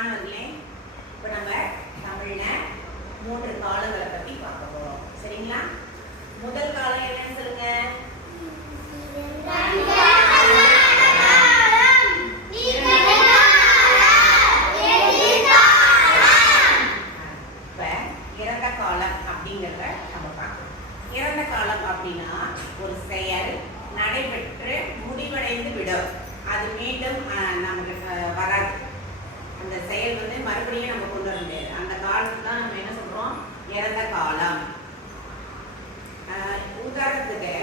மாணவர்களே, இப்போ நம்ம தமிழ்ல 3 காலங்களை பத்தி பார்க்க போறோம். சரிங்களா? முதல் காலம் என்னன்னு சொல்லுங்க. இறந்த காலம் அப்படிங்கிறத நம்ம பார்க்கணும். இறந்த காலம் அப்படின்னா ஒரு செயல் நடைபெற்று முடிவடைந்து விடும். அது மீண்டும் நமக்கு வராது. அந்த செயல் மறுபடியும் நம்ம கொண்டு வர முடியாது. அந்த காலத்துக்கு தான் நம்ம என்ன சொல்றோம், இறந்த காலம். உதாரணத்துக்கு,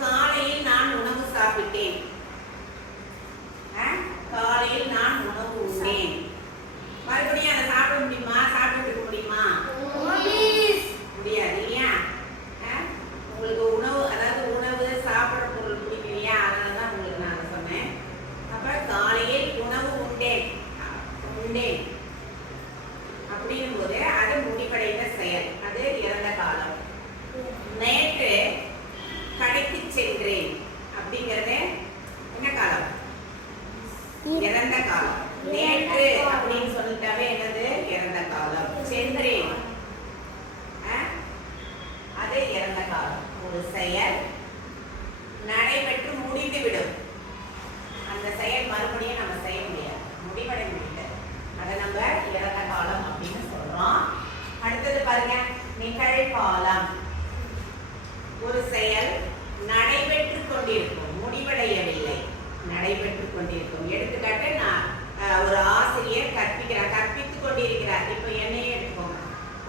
காலையில் நான் உணவு சாப்பிட்டேன், காலையில் நான் உணவு உண்டேன். மறுபடியும் அதை சாப்பிட முடியுமா? சாப்பிட்டு இருக்க முடியுமா? முடியாது இல்லையா? உங்களுக்கு உணவு, அதாவது உணவு சாப்பிட்ற பொருள் பிடிக்கலையா? அதனால தான் உங்களுக்கு நான் அதை சொன்னேன். அப்ப காலையில் உணவு உண்டேன் அப்படின்னும் போது அது முடிவடைந்த செயல், அது இறந்த காலம். நேற்று கடைக்கு சென்றேன் அப்படிங்கிறது என்ன காலம்? இறந்த காலம். நேற்று அப்படின்னு சொல்லிட்டாவே என்னது? இறந்த காலம். சென்றேன், அது இறந்த காலம். ஒரு செயல் நடைபெற்று முடிந்துவிடும். அந்த செயல் மறுபடியும் நம்ம செய்ய முடியாது, முடிவடைய முடியாது. அதை நம்ம இறந்த காலம் அப்படின்னு சொல்றோம். அடுத்தது பாருங்க, நிகழ்காலம். ஒரு செயல் நடைபெற்று கொண்டிருக்கும், முடிவடையவில்லை, நடைபெற்று கொண்டிருக்கும். எடுத்துக்காட்டு, நான் ஒரு ஆசிரியர் கற்பித்துக் கொண்டிருக்கிறார். இப்போ என்னையே எடுத்துக்கோங்க.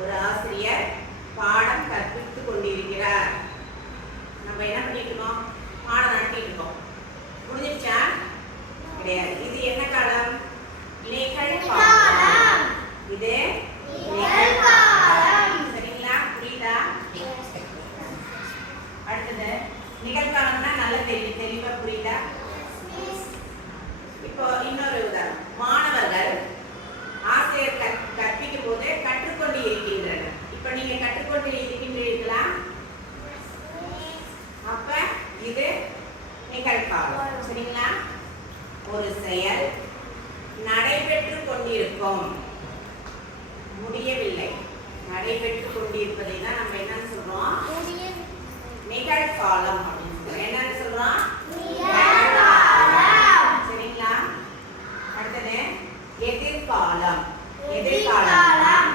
ஒரு ஆசிரியர் பாடம் கற்பித்துக் கொண்டிருக்கிறார். நம்ம என்ன பண்ணிட்டு இருக்கோம்? பாடம் நடத்திட்டு இருக்கோம். முடிஞ்சிருச்சா? கிடையாது. இது என்ன காலம்? நிகழ்காலம். இது நிகழ்காலம். சரிங்களா? புரியுதா? அடுத்தது நிகழ்காலம்னா நல்லா தெளிவா புரியுதா? இப்போ இன்னொரு உதாரணம். மாணவர்கள் ஆசிரியர் கற்பிக்கும் போது கற்றுக்கொண்டு இருக்கின்றனர். இப்ப நீங்க கற்றுக்கொண்டு இருக்கின்றீர்களா? அப்ப இது நிகழ்காலம். சரிங்களா? ஒரு செயல் நடைபெற்று கொண்டிருக்கும், முடியவில்லை, நடைபெற்று கொண்டிருப்பதை தான் நம்ம என்னன்னு சொல்றோம்? நிகழ்காலம் அப்படின்னு சொல்றோம். என்னன்னு சொல்றோம்? சரிங்களா? அடுத்தது எதிர்காலம். எதிர்காலம்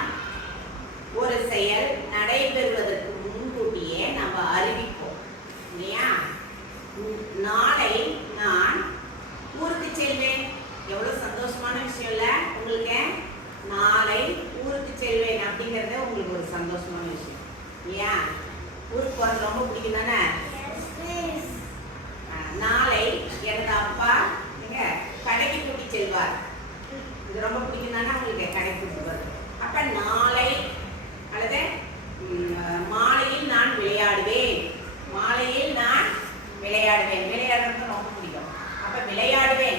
ஒரு செயல் நடைபெறுவதற்கு முன்கூட்டியே நம்ம அறிவிப்போம் இல்லையா? நாளை நான் ஊருக்கு செல்வேன். எவ்வளவு சந்தோஷமான விஷயம் இல்ல உங்களுக்கு? நாளை ஊருக்கு செல்வேன் அப்படிங்கறது உங்களுக்கு ஒரு சந்தோஷமான விஷயம் இல்லையா? ஊருக்கு போறது ரொம்ப பிடிக்கும் தானே? நாளை எனது அப்பா கடைக்கு கூட்டி செல்வார். இது ரொம்ப பிடிக்கும் தானே உங்களுக்கு? கடைக்கு கூட்டி வருது. அப்ப நாளை அல்லது மாலையில் நான் விளையாடுவேன். மாலையில் நான் விளையாடுவேன். விளையாடுறது ரொம்ப பிடிக்கும். அப்ப விளையாடுவேன்